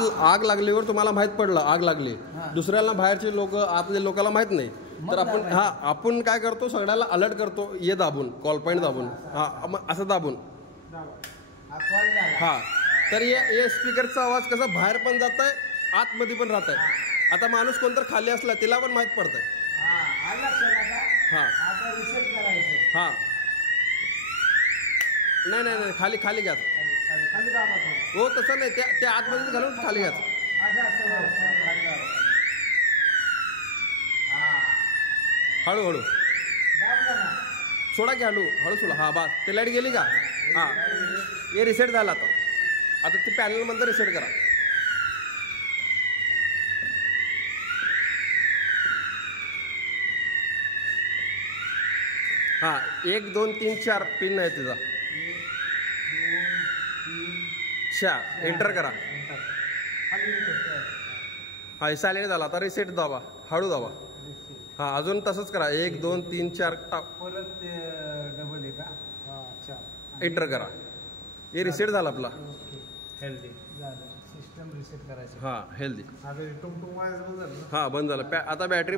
आग लागल्यावर तुम्हाला माहित पडलं आग लागली, दुसऱ्याला बाहेरचे लोक आतले लोकांना माहित नाही, तर आपण काय करतो, सगळ्याला अलर्ट करतो, ये दाबून, कॉल पॉईंट दाबून, असं दाबून, तर ये स्पीकरचा आवाज कसा बाहेर पण जात आहे, आतमध्ये पण राहत आहे. आता माणूस कोणतर खाली असला तिला पण माहित पडतंय. नाही खाली खाली घ्या. हो तसं नाही, त्या आतमध्ये घालून खाली घ्या. हळूहळू सोडा की, हळू सोडा. हा बस, ते लाईट गेली का? हा, हे रिसेट झाला. आता ते पॅनल मध्ये रिसेट करा. हा 1 2 3 4 पिन आहे तिचा. 4 एंटर करा. हा सायलेंट झाला. आता रिसेट दाबा, हळू दाबा. हा अजून तसंच करा. 1 2 3 4 टाक, परत डबल आहे का? एंटर करा. हे रिसेट झाला आपला. हेल्दी झालं, सिस्टम रिसेट करायचं. हा हेल्दी. आता टुमटुम वाजवलं. हा बंद झालं. आता बॅटरी